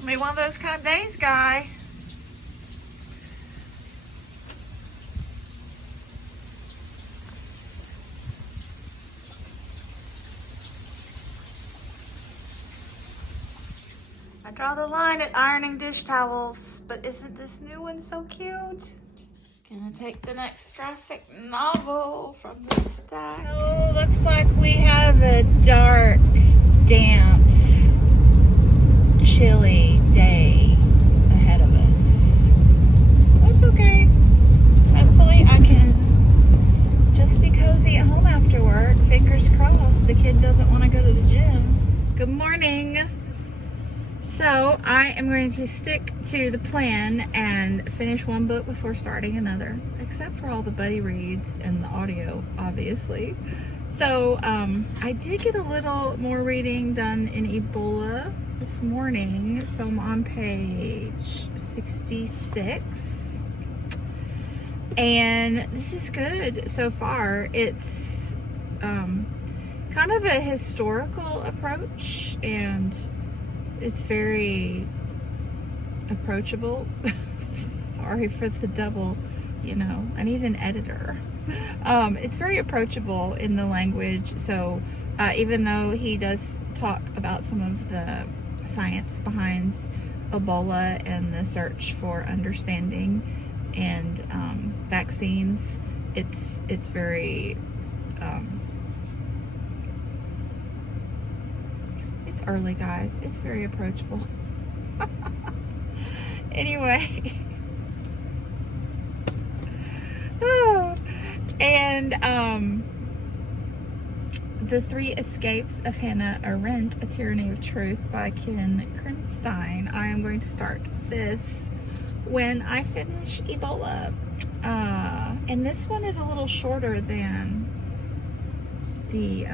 Gonna be one of those kind of days, guy. I draw the line at ironing dish towels, but isn't this new one so cute? Gonna take the next graphic novel from the stack. Oh, looks like we have a dark, damp, chilly day ahead of us. That's okay. Hopefully I can just be cozy at home after work. Fingers crossed the kid doesn't want to go to the gym. Good morning. So I am going to stick to the plan and finish one book before starting another, except for all the buddy reads and the audio, obviously. So I did get a little more reading done in Ebola this morning. So I'm on page 66. And this is good so far. It's kind of a historical approach, and it's very approachable. Sorry for the double, I need an editor. It's very approachable in the language. So even though he does talk about some of the science behind Ebola and the search for understanding and vaccines, it's very it's early, guys. It's very approachable. Anyway. Oh. And The Three Escapes of Hannah Arendt, A Tyranny of Truth by Ken Kernstein. I am going to start this when I finish Ebola. And this one is a little shorter than the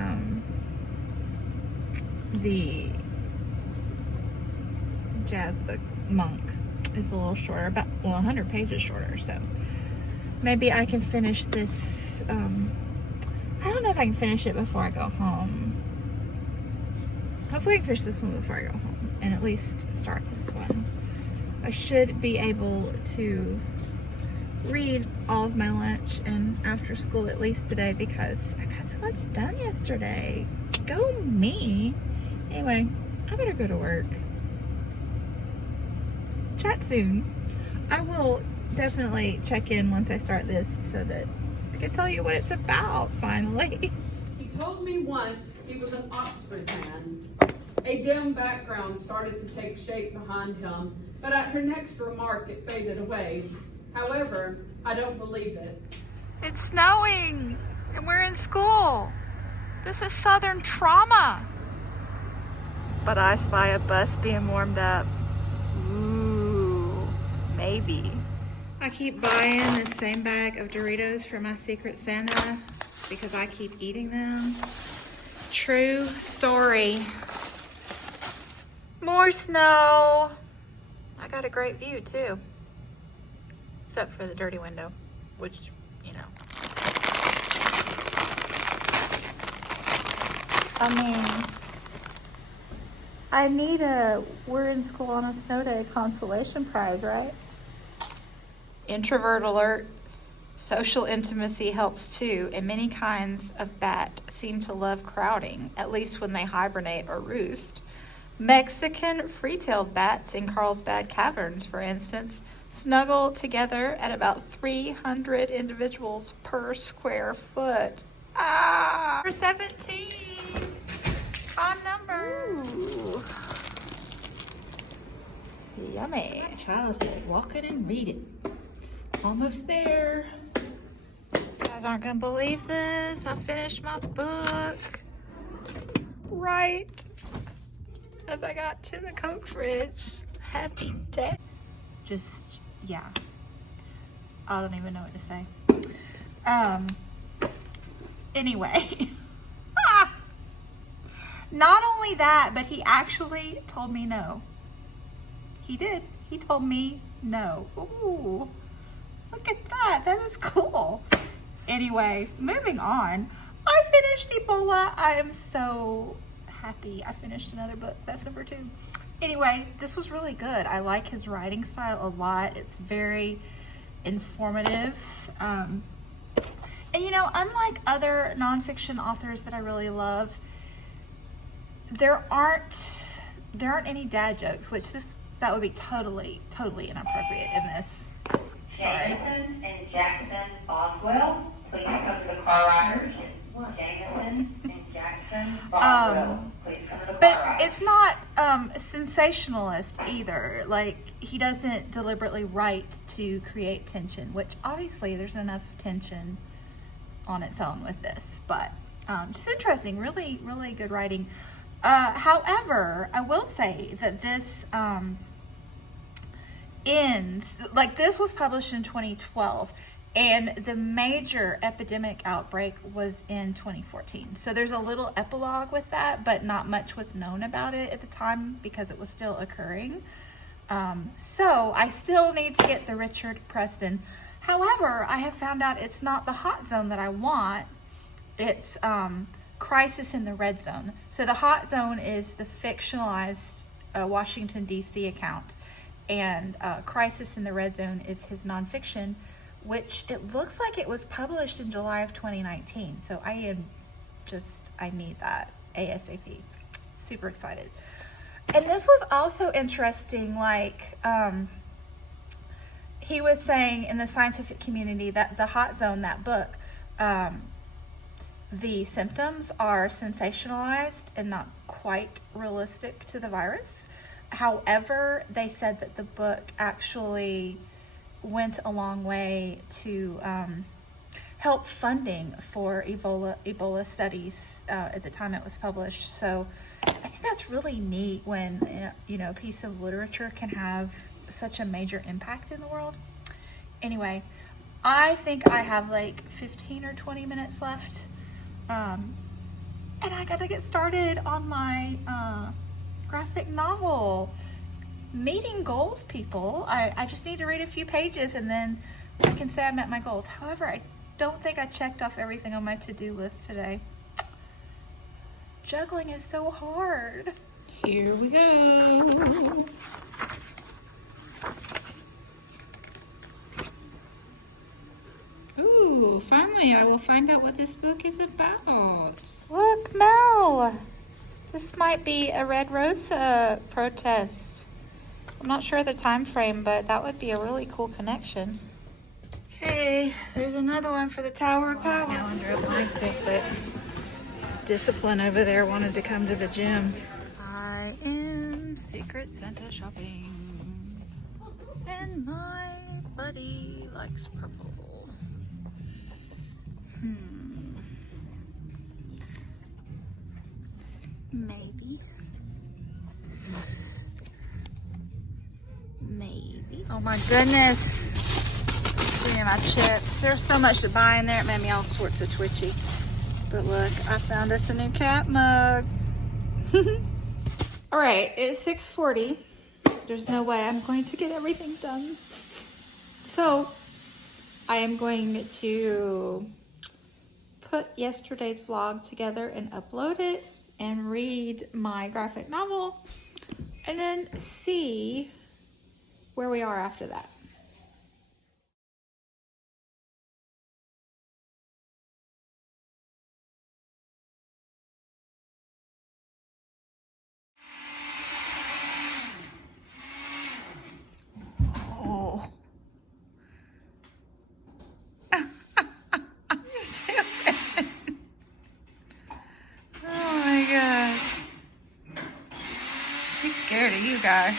jazz book Monk. Is a little shorter, about 100 pages shorter. So maybe I can finish this. I don't know if I can finish it before I go home. Hopefully I can finish this one before I go home and at least start this one. I should be able to read all of my lunch and after school at least today, because I got so much done yesterday. Go me. Anyway, I better go to work. Chat soon. I will definitely check in once I start this so that I can tell you what it's about finally. He told me once he was an Oxford man. A dim background started to take shape behind him, but at her next remark it faded away. However, I don't believe it. It's snowing and we're in school. This is Southern trauma. But I spy a bus being warmed up. Ooh, maybe. I keep buying the same bag of Doritos for my Secret Santa because I keep eating them. True story. More snow. I got a great view too. Except for the dirty window, which, I mean, I need a We're in School on a Snow Day consolation prize, right? Introvert alert. Social intimacy helps too, and many kinds of bat seem to love crowding, at least when they hibernate or roost. Mexican free-tailed bats in Carlsbad Caverns, for instance, snuggle together at about 300 individuals per square foot. Ah! Number 17. Odd number. Ooh. Yummy. Childhood, walking and reading. Almost there. You guys aren't gonna believe this. I finished my book. Right as I got to the Coke fridge. Happy day. Just, yeah. I don't even know what to say. Anyway. Not only that, but he actually told me no. He did. He told me no. Ooh. Look at that. That is cool. Anyway, moving on. I finished Ebola. I am so happy. I finished another book. That's number 2. Anyway, this was really good. I like his writing style a lot. It's very informative. And you know, unlike other nonfiction authors that I really love, there aren't any dad jokes, which that would be totally inappropriate in this. Sorry. Jameson and Jackson Boswell, please come to the car riders. Jameson and Jackson Boswell, please come to the car But riders. it's not sensationalist either. Like, he doesn't deliberately write to create tension, which obviously there's enough tension on its own with this, but just interesting, really good writing. However, I will say that this ends, like, this was published in 2012 and the major epidemic outbreak was in 2014. So there's a little epilogue with that, but not much was known about it at the time because it was still occurring. So I still need to get the Richard Preston. However, I have found out it's not the hot zone that I want. It's Crisis in the Red Zone. So the hot zone is the fictionalized Washington, D.C. account. And Crisis in the Red Zone is his nonfiction, which it looks like it was published in July of 2019. So I need that ASAP. Super excited. And this was also interesting, like, he was saying in the scientific community that the hot zone, that book, the symptoms are sensationalized and not quite realistic to the virus. However, they said that the book actually went a long way to help funding for Ebola studies at the time it was published. So I think that's really neat when, you know, a piece of literature can have such a major impact in the world. Anyway, I think I have like 15 or 20 minutes left. And I gotta get started on my graphic novel. Meeting goals, people. I just need to read a few pages and then I can say I met my goals. However, I don't think I checked off everything on my to-do list today. Juggling is so hard. Here we go. Ooh, finally I will find out what this book is about. Look, Mel. This might be a Red Rose protest. I'm not sure the time frame, but that would be a really cool connection. Okay, there's another one for the Tower of Power. But Discipline over there wanted to come to the gym. I am Secret Santa shopping. And my buddy likes purple. Maybe. Oh my goodness. Give me my chips. There's so much to buy in there. It made me all sorts of twitchy. But look, I found us a new cat mug. All right, it's 6:40. There's no way I'm going to get everything done. So I am going to put yesterday's vlog together and upload it and read my graphic novel and then see where we are after that. Oh. Oh my gosh. She's scared of you, guy.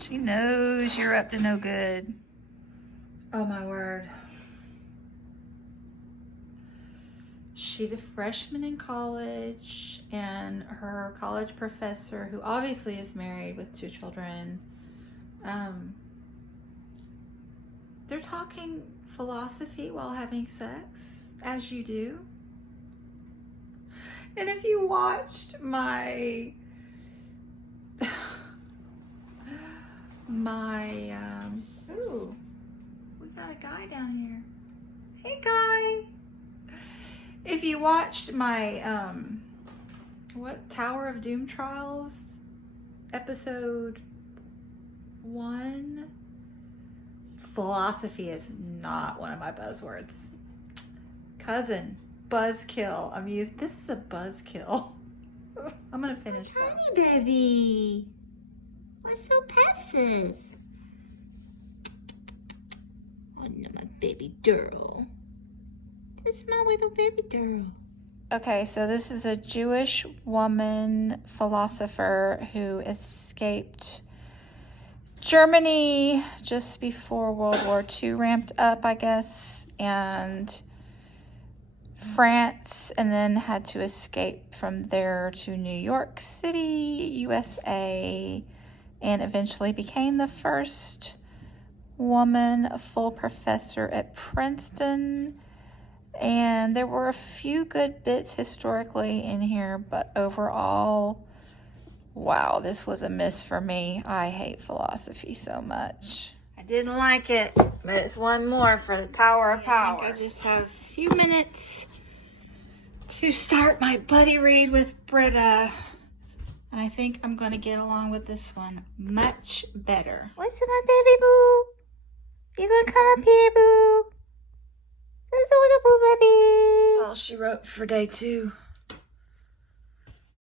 She knows you're up to no good. Oh my word. She's a freshman in college, and her college professor, who obviously is married with 2 children, they're talking philosophy while having sex, as you do. And if you watched my ooh, we got a guy down here. Hey, guy. If you watched my Tower of Doom trials Episode 1. Philosophy is not one of my buzzwords. Cousin, buzzkill. This is a buzzkill. I'm gonna finish that. Honey, baby. What's so precious? Oh no, my baby girl. This is my little baby girl. Okay, so this is a Jewish woman philosopher who escaped Germany just before World War II ramped up, I guess, and France, and then had to escape from there to New York City, USA, and eventually became the first woman, a full professor at Princeton. And there were a few good bits historically in here, but overall, wow, this was a miss for me. I hate philosophy so much. I didn't like it, but it's one more for the Tower of Power. I think I just have a few minutes to start my buddy read with Britta. And I think I'm going to get along with this one much better. What's up, my baby boo? You gonna come up here, boo? That's a little boo, baby. All she wrote for day 2.